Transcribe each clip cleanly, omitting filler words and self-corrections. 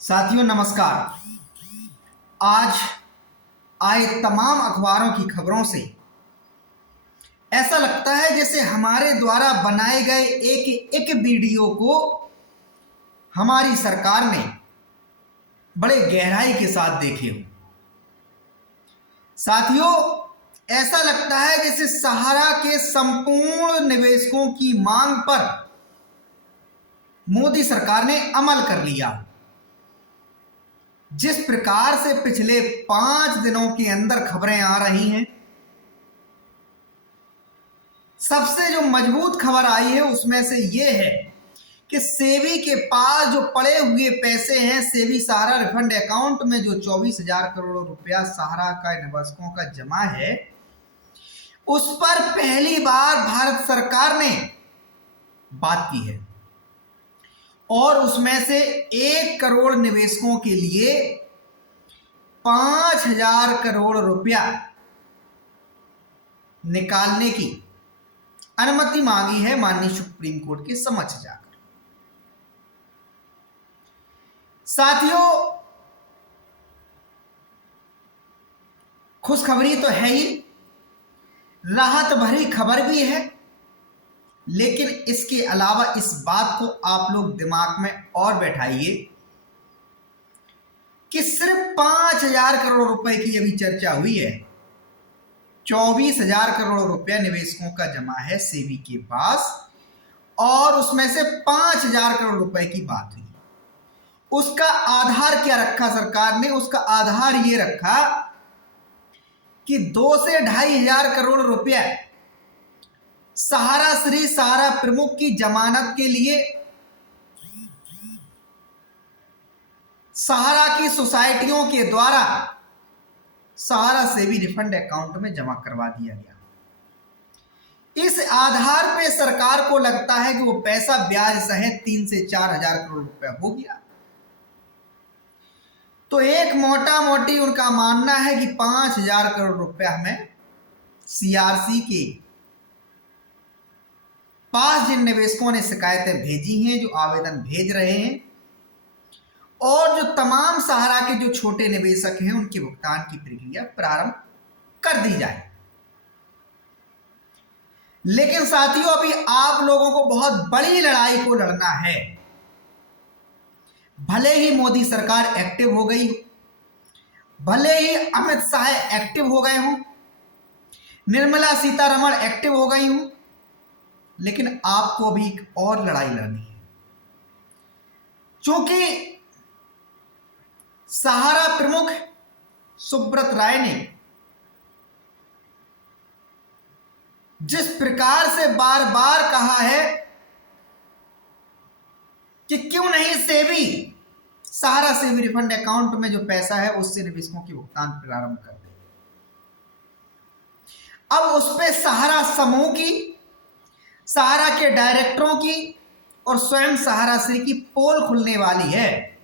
साथियों नमस्कार। आज आए तमाम अखबारों की खबरों से ऐसा लगता है जैसे हमारे द्वारा बनाए गए एक एक वीडियो को हमारी सरकार ने बड़े गहराई के साथ देखे हो। साथियों, ऐसा लगता है जैसे सहारा के संपूर्ण निवेशकों की मांग पर मोदी सरकार ने अमल कर लिया। जिस प्रकार से पिछले 5 दिनों के अंदर खबरें आ रही हैं, सबसे जो मजबूत खबर आई है उसमें से यह है कि सेबी के पास जो पड़े हुए पैसे हैं, सेबी सहारा रिफंड अकाउंट में जो 24,000 करोड़ रुपया सहारा का निवेशकों का जमा है, उस पर पहली बार भारत सरकार ने बात की है और उसमें से 1 करोड़ निवेशकों के लिए 5,000 करोड़ रुपया निकालने की अनुमति मांगी है माननीय सुप्रीम कोर्ट के समक्ष जाकर। साथियों, खुशखबरी तो है ही, राहत भरी खबर भी है, लेकिन इसके अलावा इस बात को आप लोग दिमाग में और बैठाइए कि सिर्फ 5,000 करोड़ रुपए की अभी चर्चा हुई है। 24,000 करोड़ रुपया निवेशकों का जमा है सेबी के पास और उसमें से 5,000 करोड़ रुपए की बात हुई। उसका आधार क्या रखा सरकार ने? उसका आधार ये रखा कि 2 से 2,500 करोड़ रुपया सहारा श्री सहारा प्रमुख की जमानत के लिए सहारा की सोसाइटियों के द्वारा सहारा सेबी रिफंड अकाउंट में जमा करवा दिया गया। इस आधार पे सरकार को लगता है कि वो पैसा ब्याज सहित 3 से 4,000 करोड़ रुपया हो गया। तो एक मोटा मोटी उनका मानना है कि 5,000 करोड़ रुपया हमें सीआरसी के पास जिन निवेशकों ने शिकायतें भेजी हैं, जो आवेदन भेज रहे हैं, और जो तमाम सहारा के जो छोटे निवेशक हैं, उनके भुगतान की प्रक्रिया प्रारंभ कर दी जाए। लेकिन साथियों, अभी आप लोगों को बहुत बड़ी लड़ाई को लड़ना है। भले ही मोदी सरकार एक्टिव हो गई हो, भले ही अमित शाह एक्टिव हो गए हों, निर्मला सीतारमण एक्टिव हो गई हूं, लेकिन आपको अभी एक और लड़ाई लड़नी है। क्योंकि सहारा प्रमुख सुब्रत राय ने जिस प्रकार से बार बार कहा है कि क्यों नहीं सेबी सहारा सेबी रिफंड अकाउंट में जो पैसा है उससे निवेशकों के भुगतान प्रारंभ कर दे, अब उस पे सहारा समूह की, सहारा के डायरेक्टरों की और स्वयं सहारा श्री की पोल खुलने वाली है।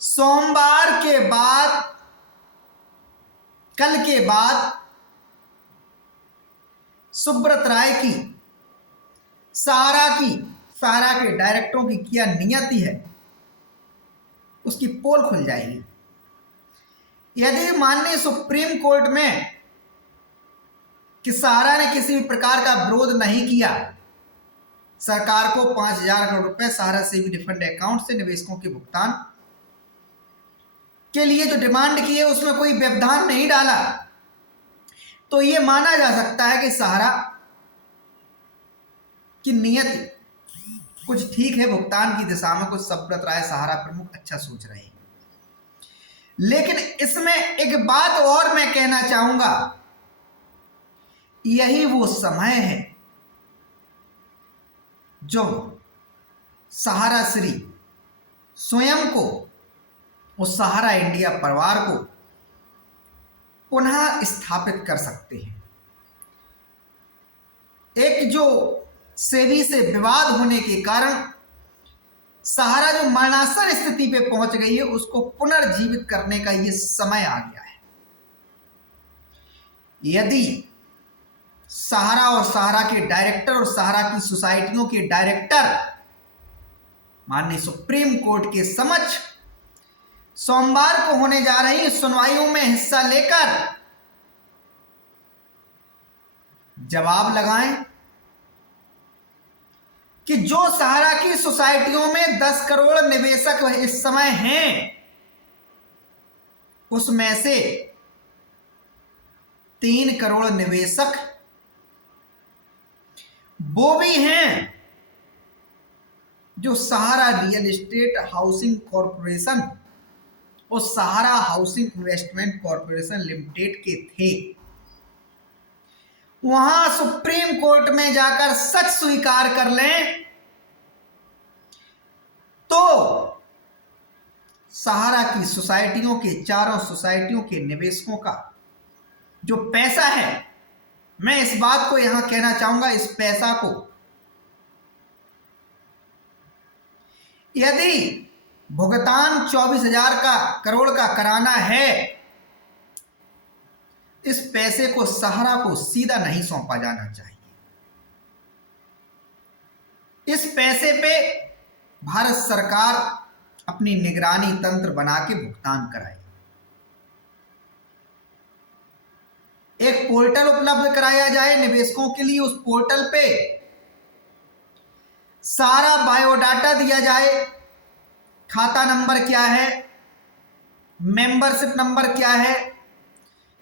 सोमवार के बाद, कल के बाद सुब्रत राय की, सहारा के डायरेक्टरों की क्या नियति है उसकी पोल खुल जाएगी। यदि माननीय सुप्रीम कोर्ट में कि सहारा ने किसी भी प्रकार का विरोध नहीं किया, सरकार को 5,000 करोड़ रुपए सहारा सेबी रिफंड अकाउंट से निवेशकों के भुगतान के लिए जो डिमांड की है उसमें कोई व्यवधान नहीं डाला, तो यह माना जा सकता है कि सहारा की नियति कुछ ठीक है, भुगतान की दिशा में कुछ सुब्रत राय सहारा प्रमुख अच्छा सोच रहे हैं। लेकिन इसमें एक बात और मैं कहना चाहूंगा, यही वो समय है जो सहारा श्री स्वयं को, उस सहारा इंडिया परिवार को पुनः स्थापित कर सकते हैं। एक जो सेबी से विवाद होने के कारण सहारा जो मरणासन स्थिति पे पहुंच गई है, उसको पुनर्जीवित करने का यह समय आ गया है। यदि सहारा और सहारा के डायरेक्टर और सहारा की सोसाइटियों के डायरेक्टर माननीय सुप्रीम कोर्ट के समक्ष सोमवार को होने जा रही सुनवाइयों में हिस्सा लेकर जवाब लगाएं कि जो सहारा की सोसाइटियों में 10 करोड़ निवेशक इस समय हैं, उसमें से 3 करोड़ निवेशक वो भी हैं जो सहारा रियल एस्टेट हाउसिंग कॉरपोरेशन और सहारा हाउसिंग इन्वेस्टमेंट कॉरपोरेशन लिमिटेड के थे। वहां सुप्रीम कोर्ट में जाकर सच स्वीकार कर लें तो सहारा की सोसाइटियों के, चारों सोसाइटियों के निवेशकों का जो पैसा है, मैं इस बात को यहां कहना चाहूंगा, इस पैसा को यदि भुगतान 24,000 करोड़ का कराना है, इस पैसे को सहारा को सीधा नहीं सौंपा जाना चाहिए। इस पैसे पे भारत सरकार अपनी निगरानी तंत्र बना के भुगतान कराए। एक पोर्टल उपलब्ध कराया जाए निवेशकों के लिए। उस पोर्टल पे सारा बायोडाटा दिया जाए, खाता नंबर क्या है, मेंबरशिप नंबर क्या है,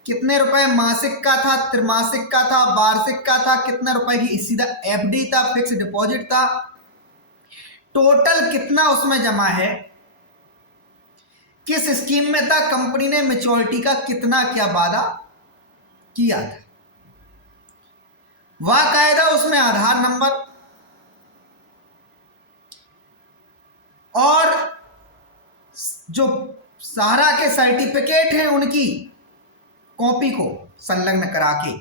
कितने रुपए मासिक का था, त्रिमासिक का था, वार्षिक का था, कितने रुपए की सीधा एफडी था, फिक्स डिपॉजिट था, टोटल कितना उसमें जमा है, किस स्कीम में था, कंपनी ने मैच्योरिटी का कितना क्या वादा किया था, बाकायदा उसमें आधार नंबर और जो सहारा के सर्टिफिकेट हैं उनकी कॉपी को संलग्न करा के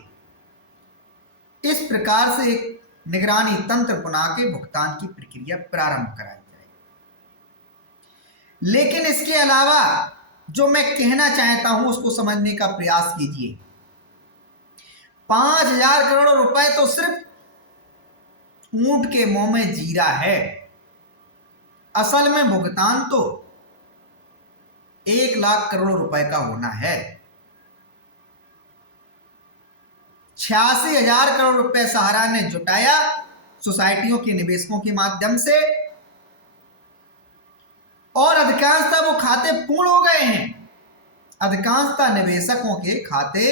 इस प्रकार से एक निगरानी तंत्र बना के भुगतान की प्रक्रिया प्रारंभ कराई जाए। लेकिन इसके अलावा जो मैं कहना चाहता हूं उसको समझने का प्रयास कीजिए। 5,000 करोड़ रुपए तो सिर्फ ऊंट के मुंह में जीरा है। असल में भुगतान तो 1 लाख करोड़ रुपए का होना है। 86,000 करोड़ रुपए सहारा ने जुटाया सोसाइटियों के निवेशकों के माध्यम से, और अधिकांशतः वो खाते पूर्ण हो गए हैं। अधिकांशतः निवेशकों के खाते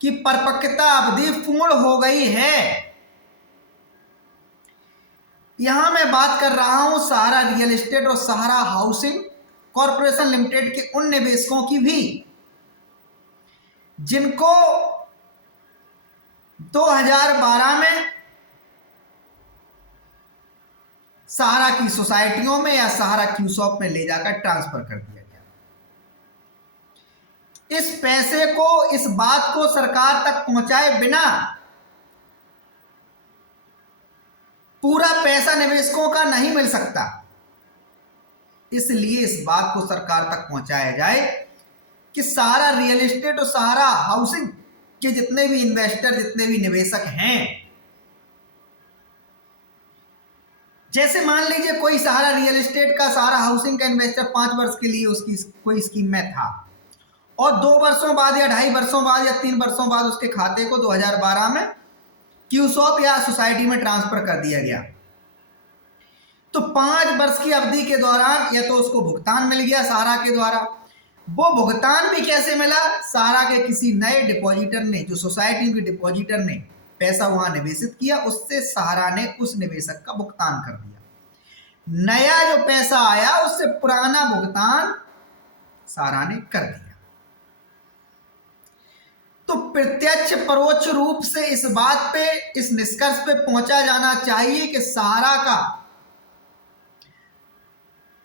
की परिपक्वता अवधि पूर्ण हो गई है। यहां मैं बात कर रहा हूं सहारा रियल एस्टेट और सहारा हाउसिंग कॉरपोरेशन लिमिटेड के उन निवेशकों की भी जिनको 2012 में सहारा की सोसाइटियों में या सहारा क्यूसॉप में ले जाकर ट्रांसफर कर दिया गया। इस पैसे को, इस बात को सरकार तक पहुंचाए बिना पूरा पैसा निवेशकों का नहीं मिल सकता। इसलिए इस बात को सरकार तक पहुंचाया जाए कि सहारा रियल एस्टेट और सहारा हाउसिंग के जितने भी इन्वेस्टर, जितने भी निवेशक हैं, जैसे मान लीजिए कोई सहारा रियल एस्टेट का, सहारा हाउसिंग का इन्वेस्टर 5 वर्ष के लिए उसकी कोई स्कीम में था और 2 वर्षों बाद या 2.5 वर्षों बाद या 3 वर्षों बाद उसके खाते को 2012 में क्यूसॉप या सोसाइटी में ट्रांसफर कर दिया गया, तो 5 वर्ष की अवधि के दौरान या तो उसको भुगतान मिल गया सहारा के द्वारा। वो भुगतान भी कैसे मिला? सहारा के किसी नए डिपॉजिटर ने, जो सोसाइटी के डिपॉजिटर ने पैसा वहां निवेशित किया, उससे सहारा ने उस निवेशक का भुगतान कर दिया। नया जो पैसा आया उससे पुराना भुगतान सहारा ने कर दिया। तो प्रत्यक्ष परोक्ष रूप से इस बात पे, इस निष्कर्ष पे पहुंचा जाना चाहिए कि सहारा का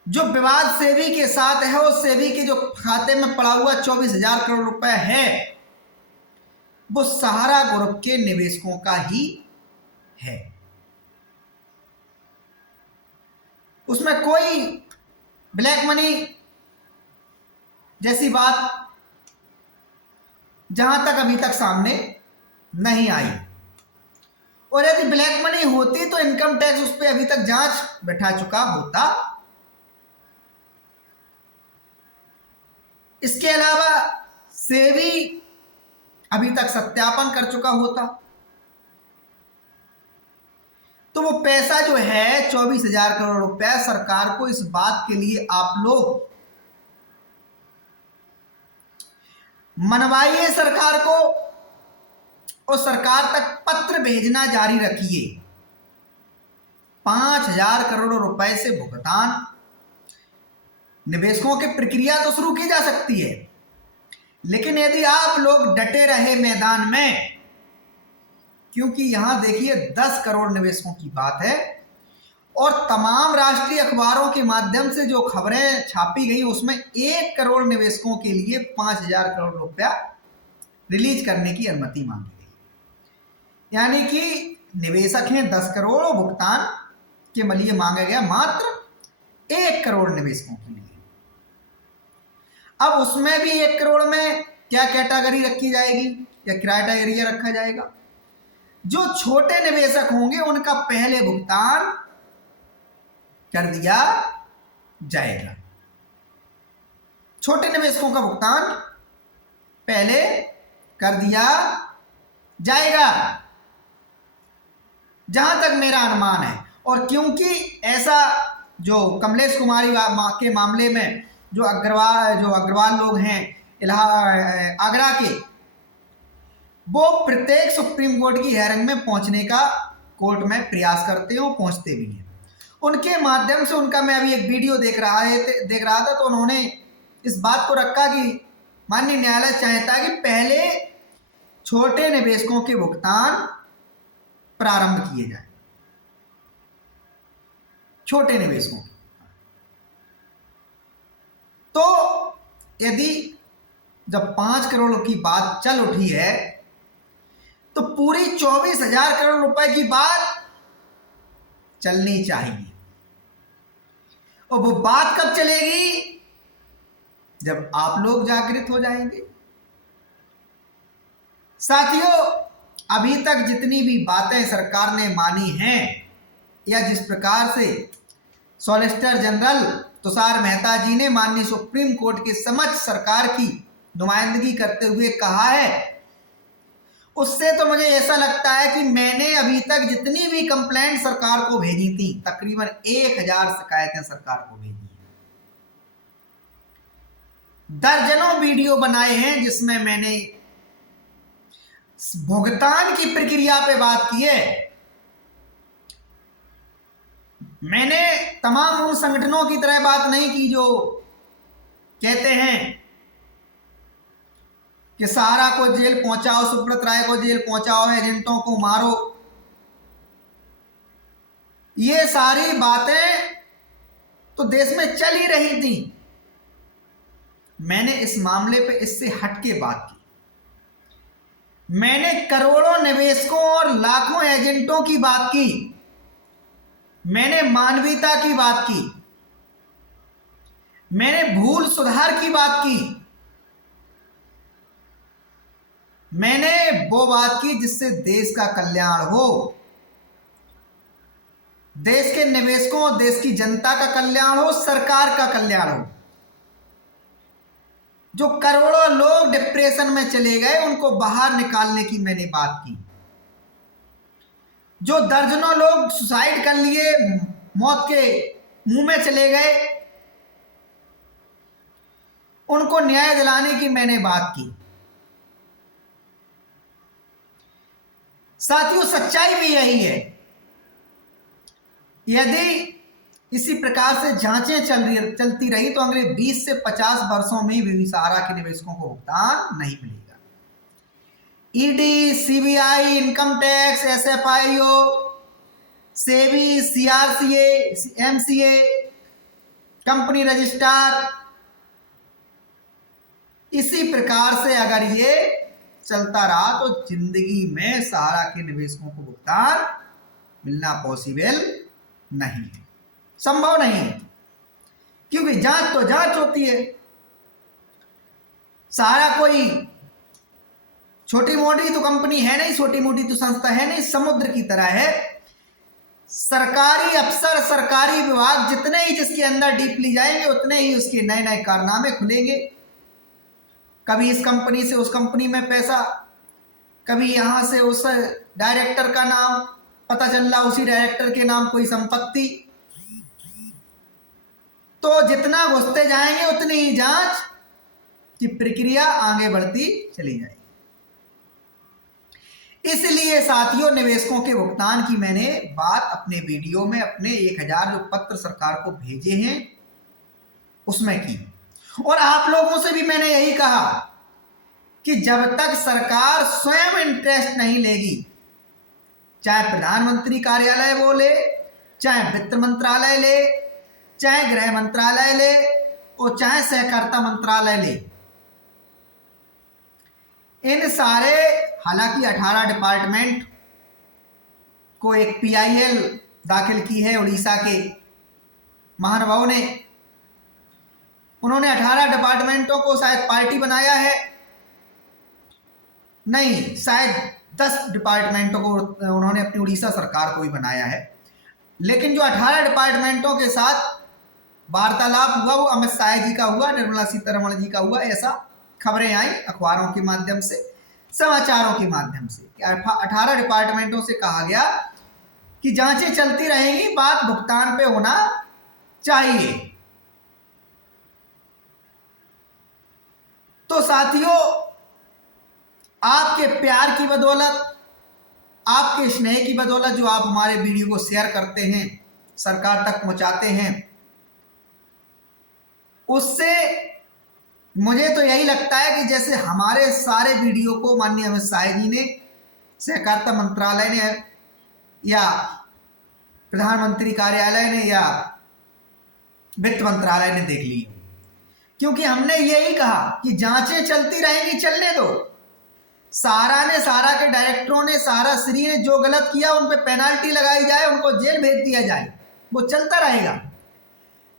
जो विवाद सेबी के साथ है, उस सेबी के जो खाते में पड़ा हुआ 24,000 करोड़ रुपए है, वो सहारा ग्रुप के निवेशकों का ही है। उसमें कोई ब्लैक मनी जैसी बात जहां तक अभी तक सामने नहीं आई। और यदि ब्लैक मनी होती तो इनकम टैक्स उस पर अभी तक जांच बैठा चुका होता। इसके अलावा सेबी अभी तक सत्यापन कर चुका होता। तो वो पैसा जो है 24,000 करोड़ रुपया सरकार को इस बात के लिए आप लोग मनवाइए सरकार को और सरकार तक पत्र भेजना जारी रखिए। 5,000 करोड़ रुपए से भुगतान निवेशकों की प्रक्रिया तो शुरू की जा सकती है, लेकिन यदि आप लोग डटे रहे मैदान में, क्योंकि यहां देखिए 10 करोड़ निवेशकों की बात है और तमाम राष्ट्रीय अखबारों के माध्यम से जो खबरें छापी गई उसमें 1 करोड़ निवेशकों के लिए 5,000 करोड़ रुपया रिलीज करने की अनुमति मांगी गई। यानी कि निवेशक हैं 10 करोड़ और भुगतान के लिए मांगा गया मात्र 1 करोड़ निवेशकों के लिए। अब उसमें भी 1 करोड़ में क्या कैटेगरी रखी जाएगी या क्राइटेरिया रखा जाएगा? जो छोटे निवेशक होंगे उनका पहले भुगतान कर दिया जाएगा। छोटे निवेशकों का भुगतान पहले कर दिया जाएगा, जहां तक मेरा अनुमान है। और क्योंकि ऐसा जो कमलेश कुमारी के मामले में जो अग्रवाल लोग हैं आगरा के, वो प्रत्येक सुप्रीम कोर्ट की हेयरिंग में पहुंचने का कोर्ट में प्रयास करते हैं और पहुंचते भी हैं। उनके माध्यम से उनका मैं अभी एक वीडियो देख रहा था तो उन्होंने इस बात को रखा कि माननीय न्यायालय चाहता है कि पहले छोटे निवेशकों के भुगतान प्रारंभ किए जाए, छोटे निवेशकों के। तो यदि जब 5 करोड़ की बात चल उठी है तो पूरी 24,000 करोड़ रुपए की बात चलनी चाहिए। और वो बात कब चलेगी? जब आप लोग जागृत हो जाएंगे। साथियों, अभी तक जितनी भी बातें सरकार ने मानी हैं या जिस प्रकार से सॉलिसिटर जनरल तुषार मेहता जी ने माननीय सुप्रीम कोर्ट के समक्ष सरकार की नुमाइंदगी करते हुए कहा है, उससे तो मुझे ऐसा लगता है कि मैंने अभी तक जितनी भी कंप्लेंट सरकार को भेजी थी, तकरीबन 1,000 शिकायतें सरकार को भेजी हैं। दर्जनों वीडियो बनाए हैं जिसमें मैंने भुगतान की प्रक्रिया पे बात की है। मैंने तमाम उन संगठनों की तरह बात नहीं की जो कहते हैं कि सहारा को जेल पहुंचाओ, सुब्रत राय को जेल पहुंचाओ, एजेंटों को मारो। ये सारी बातें तो देश में चल ही रही थी। मैंने इस मामले पे इससे हटके बात की। मैंने करोड़ों निवेशकों और लाखों एजेंटों की बात की। मैंने मानवीयता की बात की। मैंने भूल सुधार की बात की। मैंने वो बात की जिससे देश का कल्याण हो, देश के निवेशकों, देश की जनता का कल्याण हो, सरकार का कल्याण हो। जो करोड़ों लोग डिप्रेशन में चले गए उनको बाहर निकालने की मैंने बात की। जो दर्जनों लोग सुसाइड कर लिए, मौत के मुंह में चले गए, उनको न्याय दिलाने की मैंने बात की। साथियों, सच्चाई भी यही है। यदि इसी प्रकार से जांचें चलती रही तो अगले 20 से 50 वर्षों में भी सहारा के निवेशकों को भुगतान नहीं मिलेगा। ED, CBI, income tax, SFIO, SEBI, CRCA, MCA, company registrar, इसी प्रकार से अगर ये चलता रहा तो जिंदगी में सहारा के निवेशकों को भुगतान मिलना पॉसिबल नहीं है, संभव नहीं है। क्योंकि जांच तो जांच होती है। सहारा कोई छोटी मोटी तो कंपनी है नहीं, छोटी मोटी तो संस्था है नहीं, समुद्र की तरह है। सरकारी अफसर, सरकारी विभाग जितने ही जिसके अंदर डीपली जाएंगे उतने ही उसके नए नए कारनामे खुलेंगे। कभी इस कंपनी से उस कंपनी में पैसा, कभी यहां से उस डायरेक्टर का नाम पता चल रहा, उसी डायरेक्टर के नाम कोई संपत्ति। तो जितना घुसते जाएंगे उतनी ही जांच की प्रक्रिया आगे बढ़ती चली जाएगी। इसलिए साथियों, निवेशकों के भुगतान की मैंने बात अपने वीडियो में, अपने 1000 जो पत्र सरकार को भेजे हैं उसमें की। और आप लोगों से भी मैंने यही कहा कि जब तक सरकार स्वयं इंटरेस्ट नहीं लेगी, चाहे प्रधानमंत्री कार्यालय बोले, चाहे वित्त मंत्रालय ले, चाहे गृह मंत्रालय ले और चाहे सहकारिता मंत्रालय ले, इन सारे, हालांकि 18 डिपार्टमेंट को एक PIL दाखिल की है उड़ीसा के महानुभाव ने। उन्होंने 18 डिपार्टमेंटों को शायद पार्टी बनाया है, नहीं, शायद 10 डिपार्टमेंटों को उन्होंने अपनी उड़ीसा सरकार को भी बनाया है। लेकिन जो 18 डिपार्टमेंटों के साथ वार्तालाप हुआ वो अमित शाह जी का हुआ, निर्मला सीतारमण जी का हुआ, ऐसा खबरें आई अखबारों के माध्यम से, समाचारों के माध्यम से। 18 डिपार्टमेंटों से कहा गया कि जांचें चलती रहेंगी, बात भुगतान पे होना चाहिए। तो साथियों, आपके प्यार की बदौलत, आपके स्नेह की बदौलत, जो आप हमारे वीडियो को शेयर करते हैं, सरकार तक पहुंचाते हैं, उससे मुझे तो यही लगता है कि जैसे हमारे सारे वीडियो को माननीय अमित शाह जी ने, सहकारिता मंत्रालय ने या प्रधानमंत्री कार्यालय ने या वित्त मंत्रालय ने देख ली। क्योंकि हमने यही कहा कि जांचें चलती रहेंगी, चलने दो। सारा ने, सारा के डायरेक्टरों ने, सारा श्री ने जो गलत किया उन पे पेनाल्टी लगाई जाए, उनको जेल भेज दिया जाए, वो चलता रहेगा।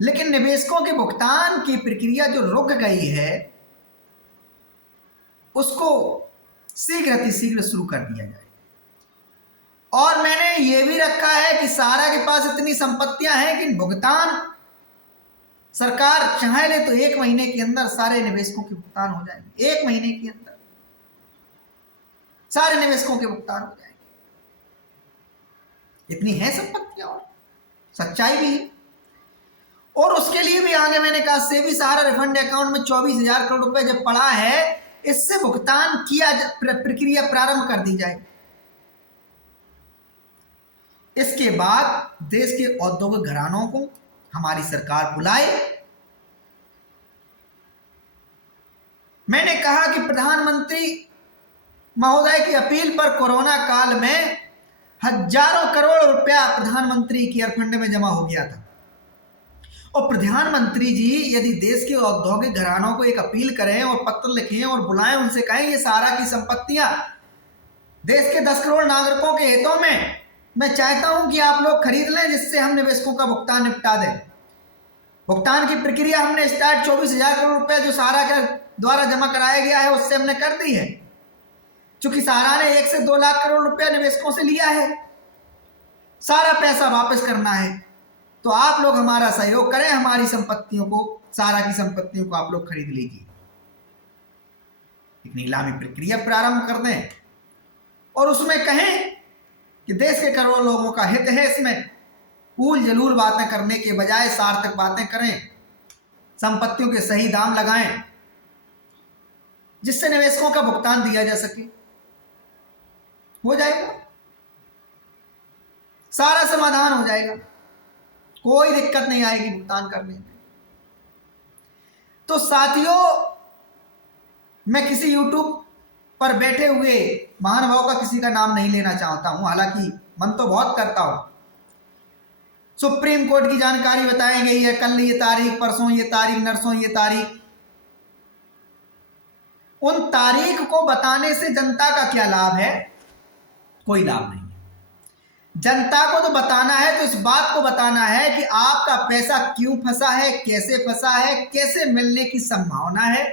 लेकिन निवेशकों के भुगतान की प्रक्रिया जो रुक गई है उसको शीघ्र अतिशीघ्र शुरू कर दिया जाए। और मैंने ये भी रखा है कि सारा के पास इतनी संपत्तियां हैं कि भुगतान सरकार चाहे ले तो 1 महीने के अंदर सारे निवेशकों के भुगतान हो जाएंगे। 1 महीने के अंदर सारे निवेशकों के भुगतान हो जाएंगे। इतनी है संपत्तियां और सच्चाई भी है। और उसके लिए भी आगे मैंने कहा, सेबी सहारा रिफंड अकाउंट में 24,000 करोड़ रुपए जब पड़ा है, इससे भुगतान किया, प्रक्रिया प्रारंभ कर दी जाए। इसके बाद देश के औद्योगिक घरानों को हमारी सरकार बुलाए। मैंने कहा कि प्रधानमंत्री महोदय की अपील पर कोरोना काल में हजारों करोड़ रुपया प्रधानमंत्री केयर फंड में जमा हो गया था। और प्रधानमंत्री जी यदि देश के औद्योगिक घरानों को एक अपील करें और पत्र लिखें और बुलाएं, उनसे कहें ये सारा की संपत्तियां देश के 10 करोड़ नागरिकों के हितों में मैं चाहता हूं कि आप लोग खरीद लें, जिससे हम निवेशकों का भुगतान निपटा दें। भुगतान की प्रक्रिया हमने स्टार्ट 24,000 करोड़ रुपए जो सारा के द्वारा जमा कराया गया है उससे हमने कर दी है। चूंकि सारा ने 1 से 2 लाख करोड़ रुपया निवेशकों से लिया है, सारा पैसा वापस करना है। तो आप लोग हमारा सहयोग करें, हमारी संपत्तियों को, सारा की संपत्तियों को आप लोग खरीद लीजिए। एक नीलामी प्रक्रिया प्रारंभ कर दें और उसमें कहें कि देश के करोड़ों लोगों का हित है इसमें। फूल जलूल बातें करने के बजाय सार्थक बातें करें, संपत्तियों के सही दाम लगाएं, जिससे निवेशकों का भुगतान दिया जा सके। हो जाएगा, सारा समाधान हो जाएगा, कोई दिक्कत नहीं आएगी भुगतान करने में। तो साथियों, मैं किसी YouTube पर बैठे हुए महानुभाव का किसी का नाम नहीं लेना चाहता हूं, हालांकि मन तो बहुत करता हूं। सुप्रीम कोर्ट की जानकारी बताई गई है, कल ये तारीख, परसों ये तारीख, नरसों ये तारीख। उन तारीख को बताने से जनता का क्या लाभ है? कोई लाभ नहीं है। जनता को तो बताना है, तो इस बात को बताना है कि आपका पैसा क्यों फंसा है, कैसे फंसा है, कैसे मिलने की संभावना है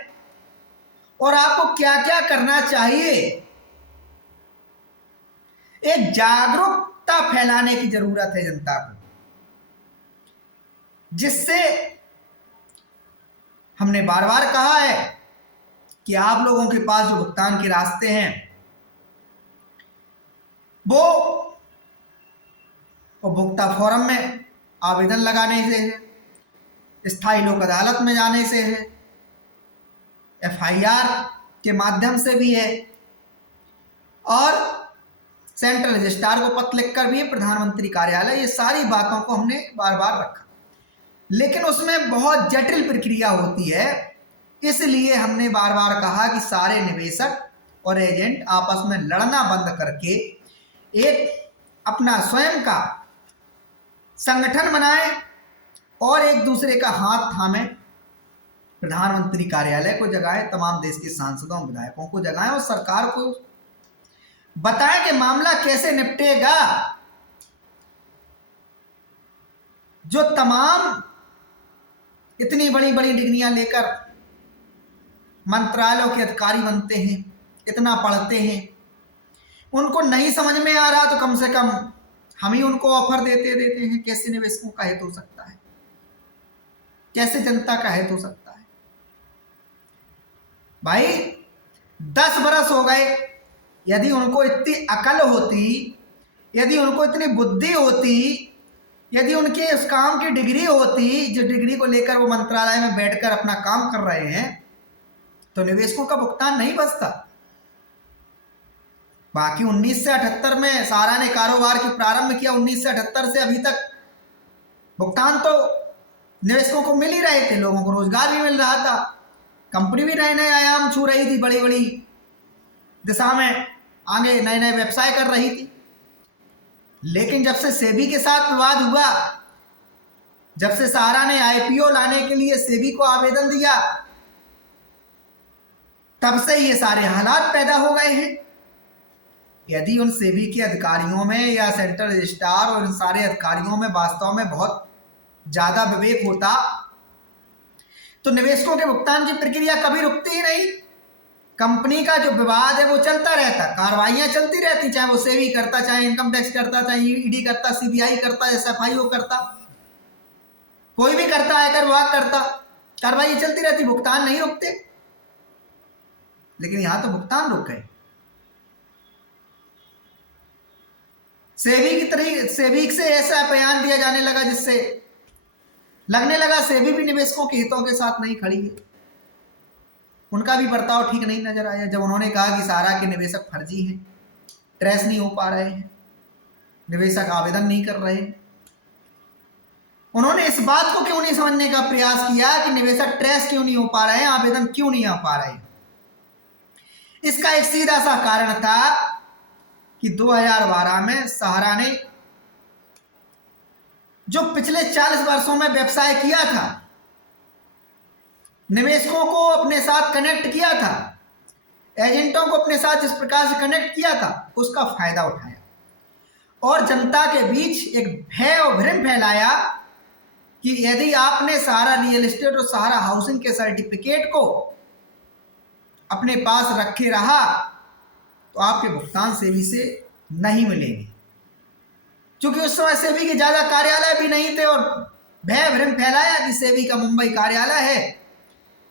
और आपको क्या क्या करना चाहिए एक जागरूकता फैलाने की जरूरत है जनता को, जिससे हमने बार बार कहा है कि आप लोगों के पास जो भुगतान के रास्ते हैं वो उपभोक्ता फोरम में आवेदन लगाने से है, स्थायी लोक अदालत में जाने से है, एफआईआर के माध्यम से भी है, और सेंट्रल रजिस्ट्रार को पत्र लिखकर भी है, प्रधानमंत्री कार्यालय, ये सारी बातों को हमने बार बार रखा। लेकिन उसमें बहुत जटिल प्रक्रिया होती है, इसलिए हमने बार बार कहा कि सारे निवेशक और एजेंट आपस में लड़ना बंद करके एक अपना स्वयं का संगठन बनाएं और एक दूसरे का हाथ थामे प्रधानमंत्री कार्यालय को जगाएं, तमाम देश के सांसदों विधायकों को जगाएं और सरकार को बताएं कि मामला कैसे निपटेगा। जो तमाम इतनी बड़ी बड़ी डिग्रियां लेकर मंत्रालयों के अधिकारी बनते हैं, इतना पढ़ते हैं, उनको नहीं समझ में आ रहा तो कम से कम हम ही उनको ऑफर देते हैं। कैसे निवेशकों का हित हो सकता है, कैसे जनता का हित हो सकता है? भाई 10 बरस हो गए, यदि उनको इतनी अकल होती, यदि उनको इतनी बुद्धि होती, यदि उनके उस काम की डिग्री होती, जिस डिग्री को लेकर वो मंत्रालय में बैठकर अपना काम कर रहे हैं, तो निवेशकों का भुगतान नहीं बचता। बाकी 1978 में सहारा ने कारोबार की प्रारंभ किया, 1978 से अभी तक भुगतान तो निवेशकों को मिल ही रहे थे, लोगों को रोजगार भी मिल रहा था, कंपनी भी नए नए आयाम छू रही थी, बड़ी बड़ी दिशा में आगे नए नए व्यवसाय कर रही थी। लेकिन जब से सेबी के साथ विवाद हुआ, जब से सहारा ने आईपीओ लाने के लिए सेबी को आवेदन दिया, तब से ये सारे हालात पैदा हो गए हैं। यदि उन सेबी के अधिकारियों में या सेंट्रल रजिस्ट्रार और इन सारे अधिकारियों में वास्तव में बहुत ज्यादा विवेक होता तो निवेशकों के भुगतान की प्रक्रिया कभी रुकती ही नहीं। कंपनी का जो विवाद है वो चलता रहता, कार्रवाइयां चलती रहती, चाहे वो सेबी करता, चाहे इनकम टैक्स करता, चाहे ईडी करता, सीबीआई करता, एसएफआईओ करता, कोई भी करता, आयकर विभाग करता, कार्रवाई चलती रहती, भुगतान नहीं रुकते। लेकिन यहां तो भुगतान रुक गए। सेबी से ऐसा बयान दिया जाने लगा जिससे लगने लगा सेबी भी निवेशकों के हितों के साथ नहीं खड़ी है, उनका भी बर्ताव ठीक नहीं नजर आया। जब उन्होंने कहा कि सहारा के निवेशक फर्जी हैं, ट्रेस नहीं हो पा रहे हैं, निवेशक आवेदन नहीं कर रहे हैं, उन्होंने इस बात को क्यों नहीं समझने का प्रयास किया कि निवेशक ट्रेस क्यों नहीं हो पा रहे हैं, आवेदन क्यों नहीं आ पा रहे हैं। इसका एक सीधा सा कारण था कि 2012 में सहारा ने जो पिछले 40 वर्षों में व्यवसाय किया था, निवेशकों को अपने साथ कनेक्ट किया था, एजेंटों को अपने साथ इस प्रकार से कनेक्ट किया था, उसका फायदा उठाया और जनता के बीच एक भय और भ्रम फैलाया कि यदि आपने सहारा रियल एस्टेट और सहारा हाउसिंग के सर्टिफिकेट को अपने पास रखे रहा तो आपके भुगतान सेबी से नहीं मिलेंगे। क्योंकि उस समय सेबी के ज्यादा कार्यालय भी नहीं थे और भय भ्रम फैलाया कि सेबी का मुंबई कार्यालय है,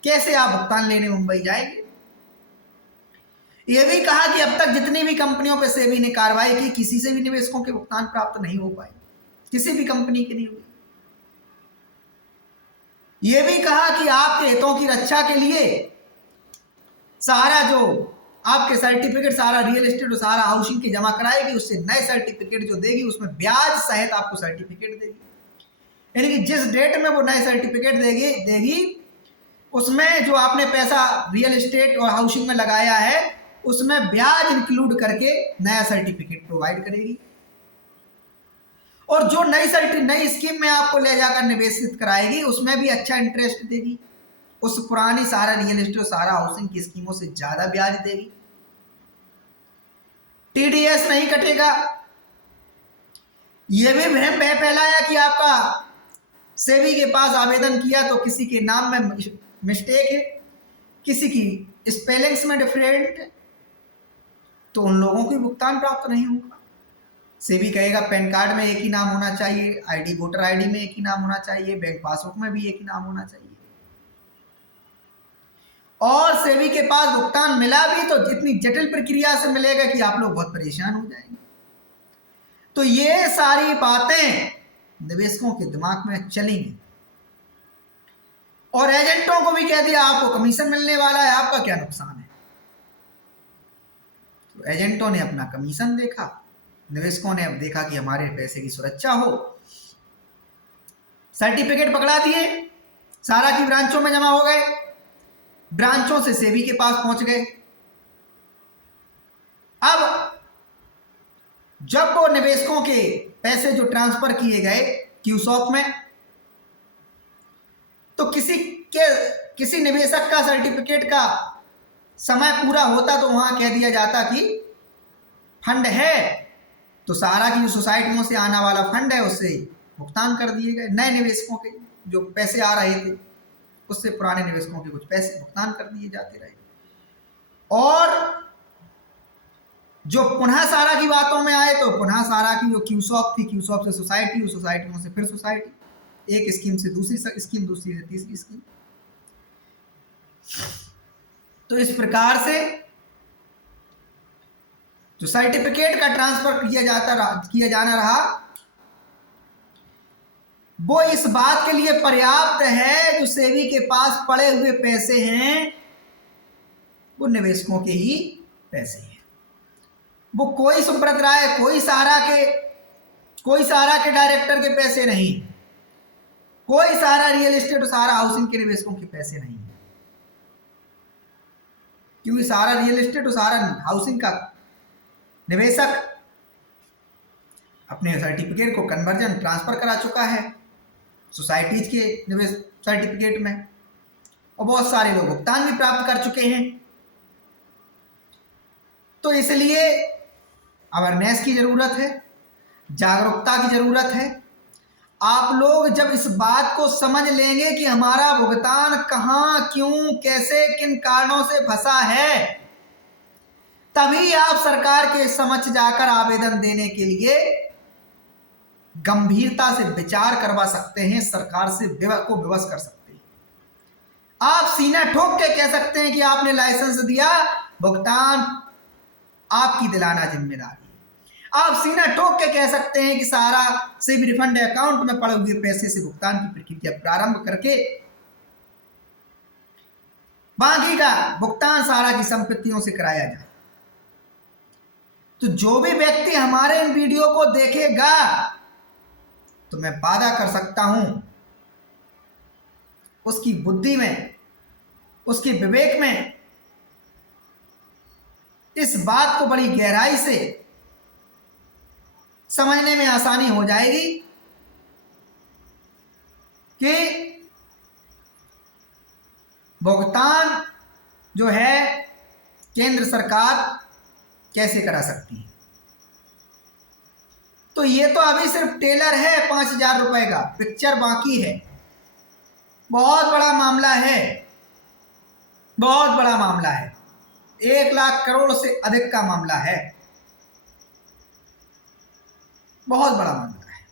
कैसे आप भुगतान लेने मुंबई जाएंगे। यह भी कहा कि अब तक जितनी भी कंपनियों पर सेबी ने कार्रवाई की, किसी से भी निवेशकों के भुगतान प्राप्त नहीं हो पाए, किसी भी कंपनी के नहीं हुई। यह भी कहा कि आपके हितों की रक्षा के लिए सहारा जो आपके सर्टिफिकेट सहारा रियल एस्टेट और सहारा हाउसिंग की जमा कराएगी, उससे नए सर्टिफिकेट जो देगी उसमें ब्याज सहित आपको सर्टिफिकेट देगी। यानी कि जिस डेट में वो नए सर्टिफिकेट देगी उसमें जो आपने पैसा रियल एस्टेट और हाउसिंग में लगाया है उसमें ब्याज इंक्लूड करके नया सर्टिफिकेट प्रोवाइड करेगी। और जो नई स्कीम में आपको ले जाकर निवेशित कराएगी उसमें भी अच्छा इंटरेस्ट देगी, उस पुरानी सहारा रियल एस्टेट और सहारा हाउसिंग की स्कीमों से ज्यादा ब्याज देगी। टीडीएस नहीं कटेगा। यह भी भ्रम फैलाया कि आपका सेबी के पास आवेदन किया तो किसी के नाम में मिस्टेक है, किसी की स्पेलिंग्स में डिफरेंट है, तो उन लोगों को भुगतान प्राप्त नहीं होगा। सेबी कहेगा पैन कार्ड में एक ही नाम होना चाहिए, आईडी वोटर आईडी में एक ही नाम होना चाहिए, बैंक पासबुक में भी एक ही नाम होना चाहिए। और सेबी के पास भुगतान मिला भी तो इतनी जटिल प्रक्रिया से मिलेगा कि आप लोग बहुत परेशान हो जाएंगे। तो ये सारी बातें निवेशकों के दिमाग में चलेंगी और एजेंटों को भी कह दिया आपको कमीशन मिलने वाला है, आपका क्या नुकसान है। तो एजेंटों ने अपना कमीशन देखा, निवेशकों ने अब देखा कि हमारे पैसे की सुरक्षा हो, सर्टिफिकेट पकड़ा दिए, सारा की ब्रांचों में जमा हो गए, ब्रांचों से सेबी के पास पहुंच गए। अब जब वो निवेशकों के पैसे जो ट्रांसफर किए गए क्यूसॉप में, तो किसी निवेशक का सर्टिफिकेट का समय पूरा होता तो वहां कह दिया जाता कि फंड है, तो सारा की जो सोसाइटियों से आने वाला फंड है उससे भुगतान कर दिए गए। नए निवेशकों के जो पैसे आ रहे थे उससे पुराने निवेशकों के कुछ पैसे भुगतान कर दिए जाते रहे। और जो पुनः सारा की बातों में आए तो पुनः सारा की जो क्यूसॉप थी, क्यूसॉप से सोसाइटी, उस सोसाइटियों से फिर सोसाइटी, एक स्कीम से दूसरी स्कीम, दूसरी से तीसरी स्कीम। तो इस प्रकार से जो सर्टिफिकेट का ट्रांसफर किया जाना रहा वो इस बात के लिए पर्याप्त है, जो सेबी के पास पड़े हुए पैसे हैं वो निवेशकों के ही पैसे हैं। वो कोई सुब्रत राय, कोई सहारा के डायरेक्टर के पैसे नहीं, कोई सहारा रियल एस्टेट और सहारा हाउसिंग के निवेशकों के पैसे नहीं, क्योंकि सहारा रियल एस्टेट और सहारा हाउसिंग का निवेशक अपने सर्टिफिकेट को कन्वर्जन ट्रांसफर करा चुका है सोसाइटीज के निवेश सर्टिफिकेट में, और बहुत सारे लोग भुगतान भी प्राप्त कर चुके हैं। तो इसलिए अवेयरनेस की जरूरत है, जागरूकता की जरूरत है। आप लोग जब इस बात को समझ लेंगे कि हमारा भुगतान कहां, क्यों, कैसे, किन कारणों से फंसा है, तभी आप सरकार के समक्ष जाकर आवेदन देने के लिए गंभीरता से विचार करवा सकते हैं, सरकार से को विवश कर सकते हैं। आप सीना ठोक के कह सकते हैं कि आपने लाइसेंस दिया, भुगतान आपकी दिलाना जिम्मेदारी है। आप सीना ठोक के कह सकते हैं कि सहारा सेबी रिफंड अकाउंट में पड़े हुए पैसे से भुगतान की प्रक्रिया प्रारंभ करके बाकी का भुगतान सहारा की संपत्तियों से कराया जाए। तो जो भी व्यक्ति हमारे इन वीडियो को देखेगा, तो मैं वादा कर सकता हूं उसकी बुद्धि में, उसके विवेक में इस बात को बड़ी गहराई से समझने में आसानी हो जाएगी कि भुगतान जो है केंद्र सरकार कैसे करा सकती है। तो ये तो अभी सिर्फ टेलर है 5,000 रुपए का, पिक्चर बाकी है। बहुत बड़ा मामला है, बहुत बड़ा मामला है, 1 लाख करोड़ से अधिक का मामला है, बहुत बड़ा मामला है।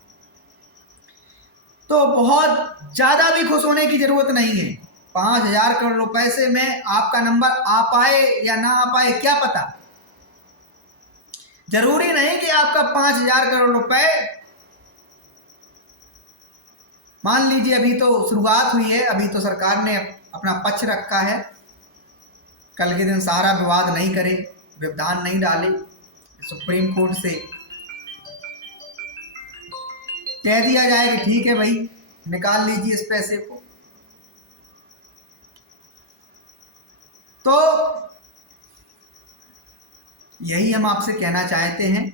तो बहुत ज्यादा भी खुश होने की जरूरत नहीं है। 5,000 करोड़ रुपए से में आपका नंबर आ पाए या ना आ पाए क्या पता। जरूरी नहीं कि आपका 5,000 करोड़ रुपए, मान लीजिए अभी तो शुरुआत हुई है, अभी तो सरकार ने अपना पक्ष रखा है, कल के दिन सारा विवाद नहीं करे, व्यवधान नहीं डाले, सुप्रीम कोर्ट से कह दिया जाए कि ठीक है भाई निकाल लीजिए इस पैसे को। तो यही हम आपसे कहना चाहते हैं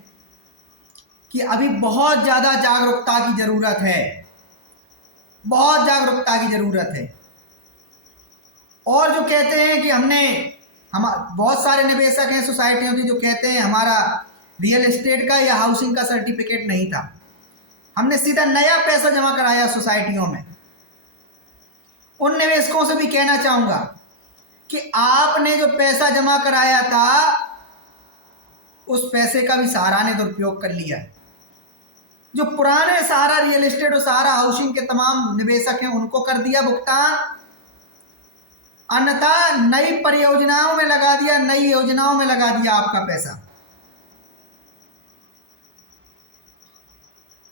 कि अभी बहुत ज्यादा जागरूकता की जरूरत है, बहुत जागरूकता की जरूरत है। और जो कहते हैं कि हम बहुत सारे निवेशक हैं सोसाइटियों के जो कहते हैं हमारा रियल एस्टेट का या हाउसिंग का सर्टिफिकेट नहीं था, हमने सीधा नया पैसा जमा कराया सोसाइटियों में। उन निवेशकों से भी कहना चाहूंगा कि आपने जो पैसा जमा कराया था उस पैसे का भी सहारा ने दुरुपयोग कर लिया है। जो पुराने सहारा रियल एस्टेट और सहारा हाउसिंग के तमाम निवेशक हैं उनको कर दिया भुगतान, अन्यथा नई परियोजनाओं में लगा दिया, नई योजनाओं में लगा दिया आपका पैसा।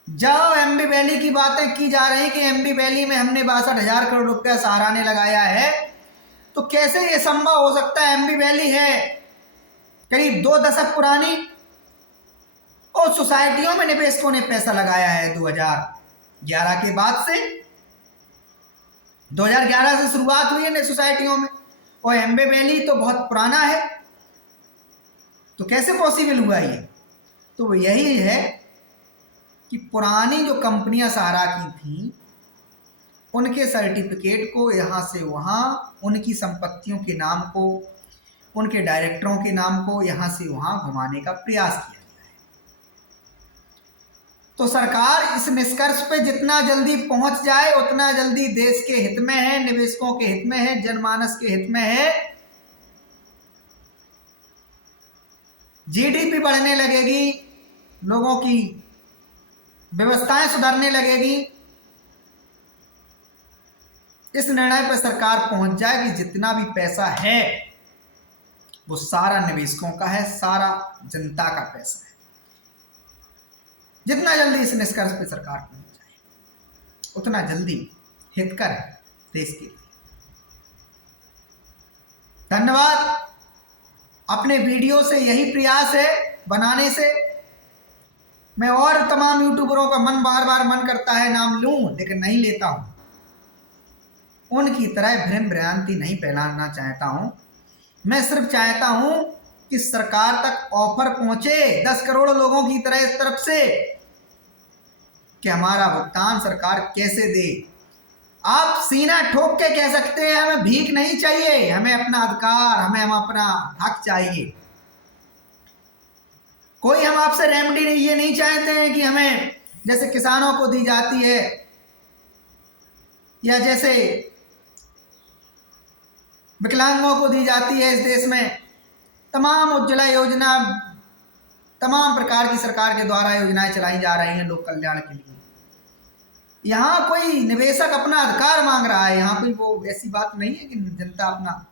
जब एमबी वैली की बातें की जा रही कि एमबी वैली में हमने 62,000 करोड़ रुपया सहारा ने लगाया है, तो कैसे ये संभव हो सकता है? एमबी वैली है करीब 2 दशक पुरानी और सोसाइटियों में निवेशकों ने पैसा लगाया है 2011 के बाद से। 2011 से शुरुआत हुई है सोसाइटियों में, और एमबी वैली तो बहुत पुराना है, तो कैसे पॉसिबल हुआ ये? तो यही है कि पुरानी जो कंपनियां सहारा की थी उनके सर्टिफिकेट को यहाँ से वहाँ, उनकी संपत्तियों के नाम को, उनके डायरेक्टरों के नाम को यहाँ से वहाँ घुमाने का प्रयास किया गया है। तो सरकार इस निष्कर्ष पे जितना जल्दी पहुंच जाए उतना जल्दी देश के हित में है, निवेशकों के हित में है, जनमानस के हित में है। जीडीपी बढ़ने लगेगी, लोगों की व्यवस्थाएं सुधरने लगेगी। इस निर्णय पर सरकार पहुंच जाए कि जितना भी पैसा है वो सारा निवेशकों का है, सारा जनता का पैसा है। जितना जल्दी इस निष्कर्ष पर सरकार पहुंच जाए उतना जल्दी हितकर है देश के लिए। धन्यवाद। अपने वीडियो से यही प्रयास है बनाने से। मैं और तमाम यूट्यूबरों का बार बार मन करता है नाम लूं, लेकिन नहीं लेता हूं। उनकी तरह भ्रम भ्रांति नहीं फैलाना चाहता हूं। मैं सिर्फ चाहता हूं कि सरकार तक ऑफर पहुंचे 10 करोड़ लोगों की तरह इस तरफ से कि हमारा भुगतान सरकार कैसे दे। आप सीना ठोक के कह सकते हैं हमें भीख नहीं चाहिए, हमें अपना अधिकार, हमें अपना हक चाहिए। कोई हम आपसे रेमेडी नहीं, ये नहीं चाहते हैं कि हमें जैसे किसानों को दी जाती है या जैसे विकलांगों को दी जाती है इस देश में, तमाम उज्ज्वला योजना, तमाम प्रकार की सरकार के द्वारा योजनाएं चलाई जा रही हैं लोक कल्याण के लिए। यहाँ कोई निवेशक अपना अधिकार मांग रहा है, यहाँ कोई वो ऐसी बात नहीं है कि जनता अपना।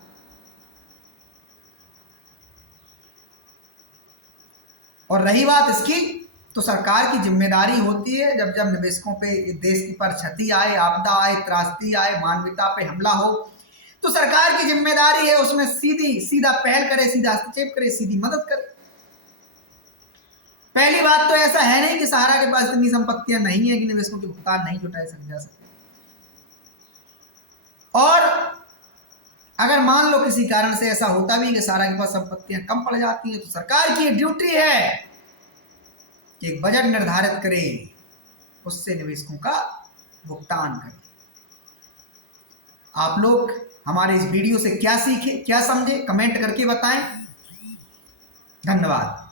और रही बात इसकी, तो सरकार की जिम्मेदारी होती है जब जब निवेशकों पे देश पर क्षति आए, आपदा आए, त्रासदी आए, मानवता पे हमला हो, तो सरकार की जिम्मेदारी है उसमें सीधा पहल करे, सीधा हस्तक्षेप करे, सीधी मदद करे। पहली बात तो ऐसा है नहीं कि सहारा के पास इतनी संपत्तियां नहीं है कि निवेशकों के भुगतान नहीं जुटाए जा सके। और अगर मान लो किसी कारण से ऐसा होता भी कि सहारा के पास संपत्तियां कम पड़ जाती हैं, तो सरकार की ड्यूटी है कि एक बजट निर्धारित करे, उससे निवेशकों का भुगतान करे। आप लोग हमारे इस वीडियो से क्या सीखे, क्या समझे, कमेंट करके बताएं। धन्यवाद।